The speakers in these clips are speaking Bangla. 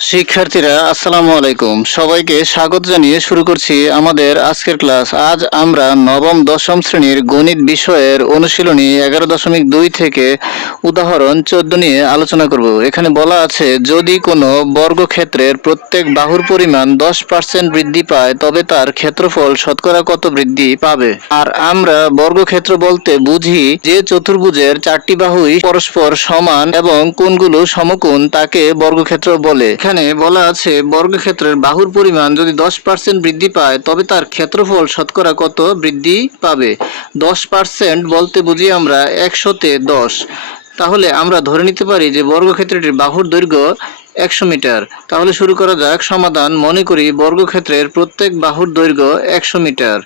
শিক্ষার্থীরা, আসসালামু আলাইকুম। সবাইকে স্বাগত জানিয়ে শুরু করছি আমাদের আজকের ক্লাস। আজ আমরা নবম, দশম শ্রেণির গণিত বিষয়ের অনুশীলনী এগারো দশমিক দুই থেকে উদাহরণ চোদ্দ নিয়ে আলোচনা করব। এখানে বলা আছে, যদি কোনো বর্গক্ষেত্রের প্রত্যেক বাহুর পরিমাণ দশ পার্সেন্ট বৃদ্ধি পায়, তবে তার ক্ষেত্রফল শতকরা কত বৃদ্ধি পাবে? আর আমরা বর্গক্ষেত্র বলতে বুঝি যে চতুর্ভুজের চারটি বাহুই পরস্পর সমান এবং কোনগুলো সমকোণ তাকে বর্গক্ষেত্র বলে। এখানে বলা আছে, বর্গক্ষেত্রের বাহুর পরিমাণ যদি দশ পার্সেন্ট বৃদ্ধি পায়, তবে তার ক্ষেত্রফল শতকরা কত বৃদ্ধি পাবে? দশ পার্সেন্ট বলতে বুঝি আমরা একশোতে দশ। তাহলে আমরা ধরে নিতে পারি যে বর্গক্ষেত্রটির বাহুর দৈর্ঘ্য একশো মিটার। তাহলে শুরু করা যাক। সমাধান মনে করি বর্গক্ষেত্রের প্রত্যেক বাহুর দৈর্ঘ্য একশো মিটার।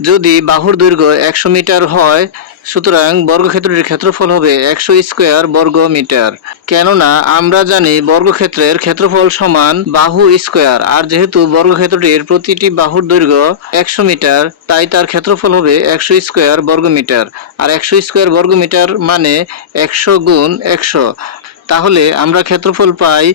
যদি বাহুর দৈর্ঘ্য একশো মিটার হয়, সুতরাং বর্গক্ষেত্রটির ক্ষেত্রফল হবে একশো স্কোয়ার বর্গ মিটার। কেননা, আমরা জানি বর্গক্ষেত্রের ক্ষেত্রফল সমান বাহু স্কোয়ার, আর যেহেতু বর্গক্ষেত্রটির প্রতিটি বাহুর দৈর্ঘ্য একশো মিটার, তাই তার ক্ষেত্রফল হবে একশো স্কোয়ার বর্গ মিটার। আর একশো স্কোয়ার বর্গ মিটার মানে একশো গুণ একশো। তাহলে আমরা ক্ষেত্রফল পাই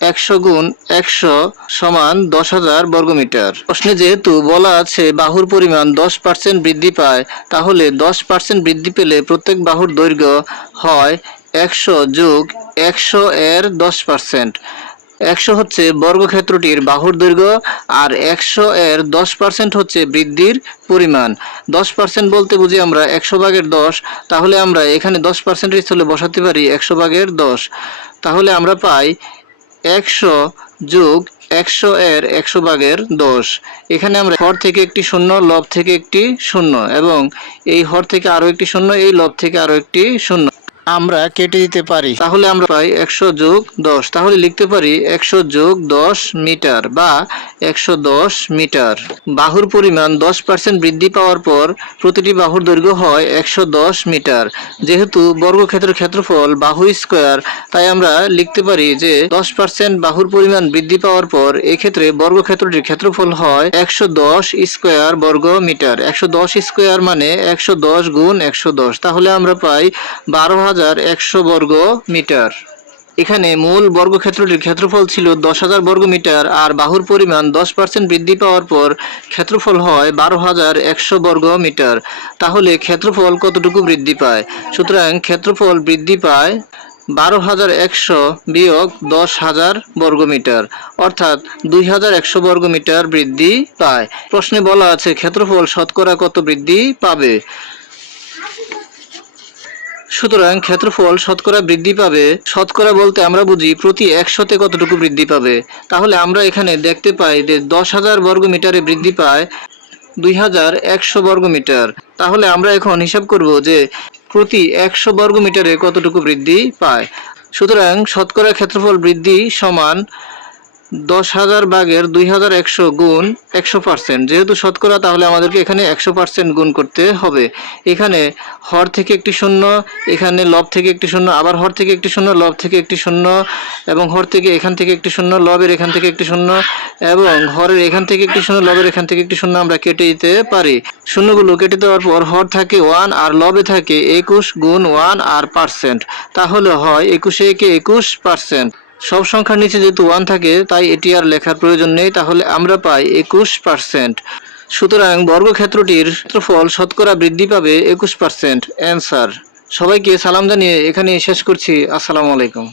একশো গুণ একশো সমান দশ হাজার বর্গমিটার। প্রশ্নে যেহেতু বলা আছে বাহুর পরিমাণ দশ পার্সেন্ট বৃদ্ধি পায়, তাহলে দশ পার্সেন্ট বৃদ্ধি পেলে প্রত্যেক বাহুর দৈর্ঘ্য হয় একশো যোগ একশো এর দশ পার্সেন্ট। একশো হচ্ছে বর্গক্ষেত্রটির বাহুর দৈর্ঘ্য আর একশো এর দশ পার্সেন্ট হচ্ছে বৃদ্ধির পরিমাণ। দশ পার্সেন্ট বলতে বুঝি আমরা একশো ভাগের দশ, তাহলে আমরা এখানে দশ পার্সেন্টের স্থলে বসাতে পারি একশো ভাগের দশ। তাহলে আমরা পাই একশো যোগ একশো এর একশো ভাগের দশ। এখানে আমরা হর থেকে একটি শূন্য, লব থেকে একটি শূন্য এবং এই হর থেকে আরও একটি শূন্য, এই লব থেকে আরও একটি শূন্য। আমরা কেটে দিতে পারি। তাহলে আমরা পাই একশো যোগ দশ। তাহলে লিখতে পারি একশো যোগ দশ মিটার বা একশো দশ মিটার। বাহুর পরিমাণ দশ পার্সেন্ট বৃদ্ধি পাওয়ার পর প্রতিটি বাহুর দৈর্ঘ্য হয় একশো দশ মিটার। যেহেতু বর্গক্ষেত্রের ক্ষেত্রফল বাহু স্কোয়ার, তাই আমরা লিখতে পারি যে দশ পার্সেন্ট বাহুর পরিমাণ বৃদ্ধি পাওয়ার পর এক্ষেত্রে বর্গক্ষেত্রটির ক্ষেত্রফল হয় একশো দশ স্কোয়ার বর্গ মিটার। একশো দশ স্কোয়ার মানে একশো দশ গুণ একশো দশ। তাহলে আমরা পাই বারো হাজার একশো বর্গ মিটার। এখানে মূল বর্গক্ষেত্রটির ক্ষেত্রফল ছিল দশ হাজার বর্গ মিটার আর বাহুর পরিমাণ দশ পার্সেন্ট বৃদ্ধি পাওয়ার পর ক্ষেত্রফল হয় বারো হাজার একশো বর্গ মিটার। তাহলে ক্ষেত্রফল কতটুকু বৃদ্ধি পায়? সুতরাং ক্ষেত্রফল বৃদ্ধি পায় বারো হাজার একশো বিয়োগ দশ হাজার বর্গমিটার অর্থাৎ দুই হাজার একশো বর্গমিটার বৃদ্ধি পায়। প্রশ্নে বলা আছে, ক্ষেত্রফল শতকরা কত বৃদ্ধি পাবে? সুতরাং ক্ষেত্রফল শতকরা বৃদ্ধি পাবে। শতকরা বলতে আমরা বুঝি প্রতি একশোতে কতটুকু বৃদ্ধি পাবে। তাহলে আমরা এখানে দেখতে পাই যে দশ হাজার বর্গ মিটারে বৃদ্ধি পায় দুই হাজার একশো বর্গ মিটার তাহলে আমরা এখন হিসাব করব যে প্রতি একশো বর্গ মিটারে কতটুকু বৃদ্ধি পায়। সুতরাং শতকরা ক্ষেত্রফল বৃদ্ধি সমান দশ হাজার ভাগের দুই হাজার একশো গুণ একশো পার্সেন্ট। যেহেতু শতকরা, তাহলে আমাদেরকে এখানে একশো পার্সেন্ট গুণ করতে হবে। এখানে হর থেকে একটি শূন্য, এখানে লব থেকে একটি শূন্য, আবার হর থেকে একটি শূন্য, লব থেকে একটি শূন্য, এবং হর থেকে এখান থেকে একটি শূন্য, লবের এখান থেকে একটি শূন্য, এবং হরের এখান থেকে একটি শূন্য, লবের এখান থেকে একটি শূন্য আমরা কেটে দিতে পারি। শূন্যগুলো কেটে দেওয়ার পর হর থাকে ওয়ান আর লবে থাকে একুশ গুণ ওয়ান আর পার্সেন্ট। তাহলে হয় একুশে একে একুশ পার্সেন্ট। সব সংখ্যার নিচে যেহেতু ওয়ান থাকে, তাই এটি আর লেখার প্রয়োজন নেই, তাহলে আমরা পাই একুশ পার্সেন্ট সুতরাং বর্গক্ষেত্রটির ক্ষেত্রফল শতকরা বৃদ্ধি পাবে একুশ পার্সেন্ট অ্যান্সার সবাইকে সালাম জানিয়ে এখানে শেষ করছি। আসসালামু আলাইকুম।